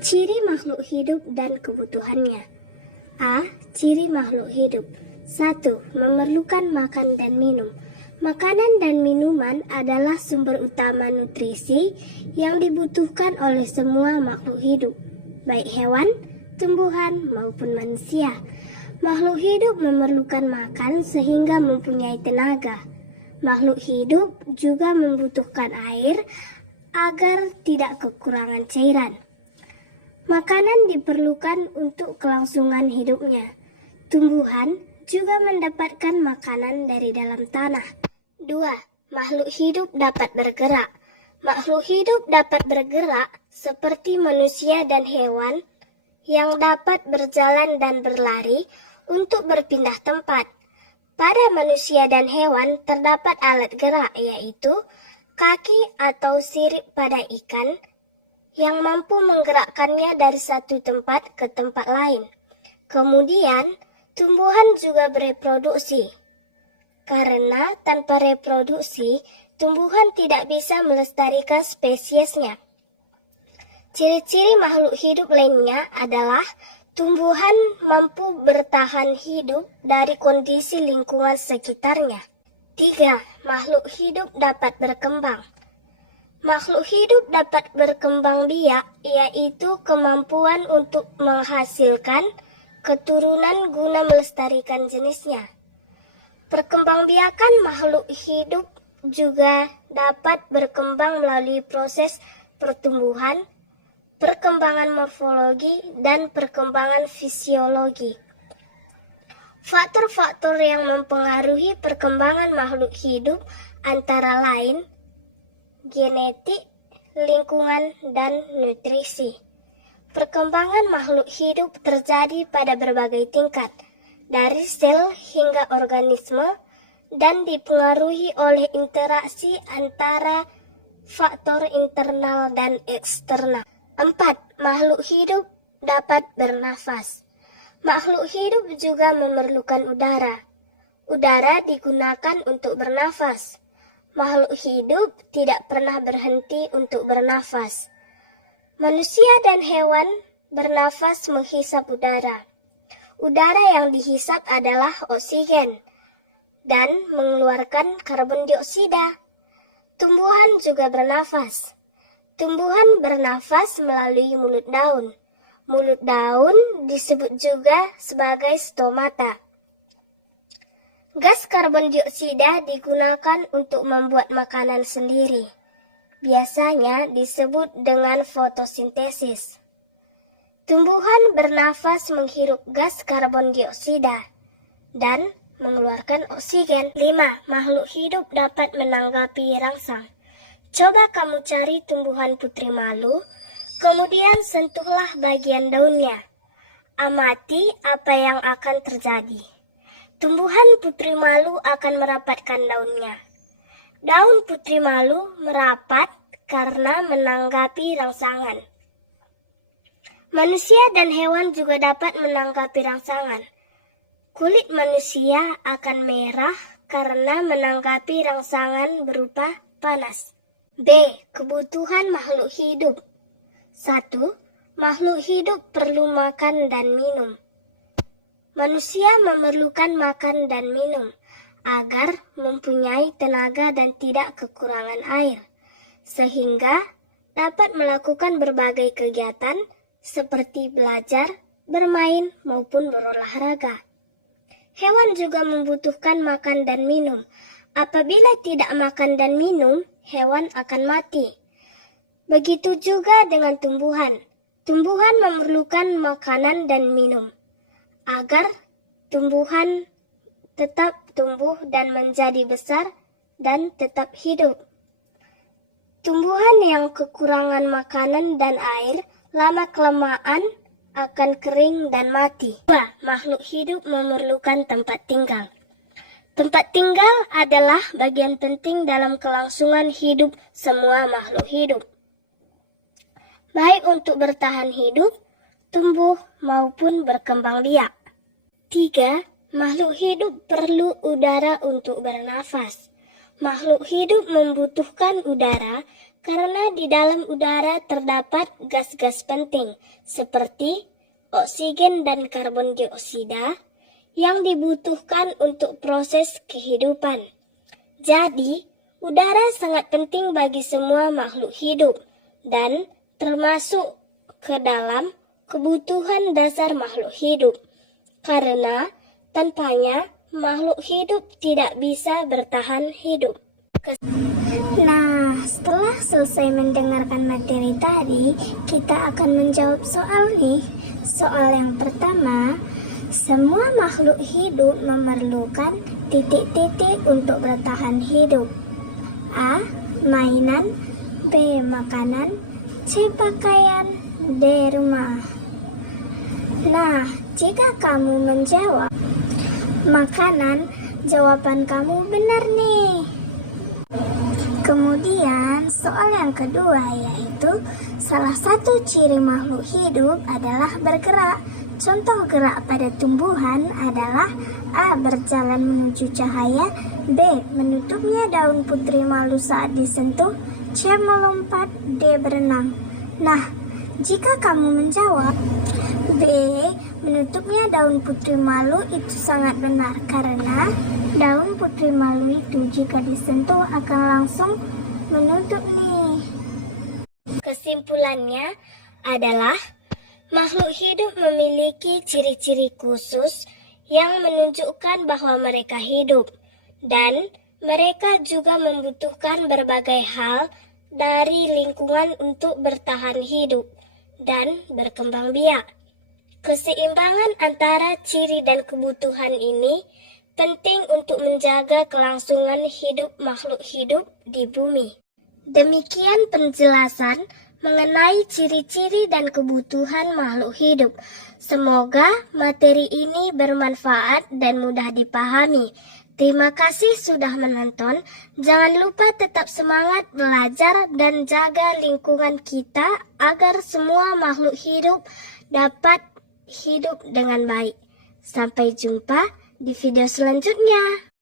Ciri makhluk hidup dan kebutuhannya. A. Ciri makhluk hidup. 1. Memerlukan makan dan minum. Makanan dan minuman adalah sumber utama nutrisi yang dibutuhkan oleh semua makhluk hidup, baik hewan, tumbuhan, maupun manusia. Makhluk hidup memerlukan makan sehingga mempunyai tenaga. Makhluk hidup juga membutuhkan air agar tidak kekurangan cairan. Makanan diperlukan untuk kelangsungan hidupnya. Tumbuhan juga mendapatkan makanan dari dalam tanah. 2. Makhluk hidup dapat bergerak. Makhluk hidup dapat bergerak seperti manusia dan hewan yang dapat berjalan dan berlari untuk berpindah tempat. Pada manusia dan hewan terdapat alat gerak, yaitu kaki atau sirip pada ikan yang mampu menggerakkannya dari satu tempat ke tempat lain. Kemudian, tumbuhan juga bereproduksi. Karena tanpa reproduksi, tumbuhan tidak bisa melestarikan spesiesnya. Ciri-ciri makhluk hidup lainnya adalah tumbuhan mampu bertahan hidup dari kondisi lingkungan sekitarnya. 3. Makhluk hidup dapat berkembang. Makhluk hidup dapat berkembang biak, yaitu kemampuan untuk menghasilkan keturunan guna melestarikan jenisnya. Perkembangbiakan makhluk hidup juga dapat berkembang melalui proses pertumbuhan, perkembangan morfologi, dan perkembangan fisiologi. Faktor-faktor yang mempengaruhi perkembangan makhluk hidup antara lain genetik, lingkungan, dan nutrisi. Perkembangan makhluk hidup terjadi pada berbagai tingkat, dari sel hingga organisme, dan dipengaruhi oleh interaksi antara faktor internal dan eksternal. 4. Makhluk hidup dapat bernafas. Makhluk hidup juga memerlukan udara. Udara digunakan untuk bernafas. Makhluk hidup tidak pernah berhenti untuk bernafas. Manusia dan hewan bernafas menghisap udara. Udara yang dihisap adalah oksigen dan mengeluarkan karbon dioksida. Tumbuhan juga bernafas. Tumbuhan bernafas melalui mulut daun. Mulut daun disebut juga sebagai stomata. Gas karbon dioksida digunakan untuk membuat makanan sendiri. Biasanya disebut dengan fotosintesis. Tumbuhan bernafas menghirup gas karbon dioksida dan mengeluarkan oksigen. 5. Makhluk hidup dapat menanggapi rangsang. Coba kamu cari tumbuhan putri malu, kemudian sentuhlah bagian daunnya. Amati apa yang akan terjadi. Tumbuhan putri malu akan merapatkan daunnya. Daun putri malu merapat karena menanggapi rangsangan. Manusia dan hewan juga dapat menanggapi rangsangan. Kulit manusia akan merah karena menanggapi rangsangan berupa panas. B. Kebutuhan makhluk hidup. 1. Makhluk hidup perlu makan dan minum. Manusia memerlukan makan dan minum agar mempunyai tenaga dan tidak kekurangan air, sehingga dapat melakukan berbagai kegiatan seperti belajar, bermain, maupun berolahraga. Hewan juga membutuhkan makan dan minum. Apabila tidak makan dan minum, hewan akan mati. Begitu juga dengan tumbuhan. Tumbuhan memerlukan makanan dan minum agar tumbuhan tetap tumbuh dan menjadi besar dan tetap hidup. Tumbuhan yang kekurangan makanan dan air lama-kelamaan akan kering dan mati. 2. Makhluk hidup memerlukan tempat tinggal. Tempat tinggal adalah bagian penting dalam kelangsungan hidup semua makhluk hidup, baik untuk bertahan hidup, tumbuh, maupun berkembang biak. 3. Makhluk hidup perlu udara untuk bernafas. Makhluk hidup membutuhkan udara Karena di dalam udara terdapat gas-gas penting seperti oksigen dan karbon dioksida yang dibutuhkan untuk proses kehidupan. Jadi, udara sangat penting bagi semua makhluk hidup dan termasuk ke dalam kebutuhan dasar makhluk hidup. Karena tanpanya makhluk hidup tidak bisa bertahan hidup. Nah, setelah selesai mendengarkan materi tadi, kita akan menjawab soal nih. Soal yang pertama, semua makhluk hidup memerlukan titik-titik untuk bertahan hidup. A. Mainan. B. Makanan. C. Pakaian. D. Rumah. Nah, jika kamu menjawab makanan, jawaban kamu benar nih. Kemudian soal yang kedua yaitu salah satu ciri makhluk hidup adalah bergerak. Contoh gerak pada tumbuhan adalah A. Berjalan menuju cahaya, B. Menutupnya daun putri malu saat disentuh, C. Melompat, D. Berenang. Nah, jika kamu menjawab B. Menutupnya daun putri malu, itu sangat benar karena daun putri malu itu jika disentuh akan langsung menutup nih. Kesimpulannya adalah makhluk hidup memiliki ciri-ciri khusus yang menunjukkan bahwa mereka hidup dan mereka juga membutuhkan berbagai hal dari lingkungan untuk bertahan hidup dan berkembang biak. Keseimbangan antara ciri dan kebutuhan ini penting untuk menjaga kelangsungan hidup makhluk hidup di bumi. Demikian penjelasan mengenai ciri-ciri dan kebutuhan makhluk hidup. Semoga materi ini bermanfaat dan mudah dipahami. Terima kasih sudah menonton. Jangan lupa tetap semangat belajar dan jaga lingkungan kita agar semua makhluk hidup dapat hidup dengan baik. Sampai jumpa di video selanjutnya.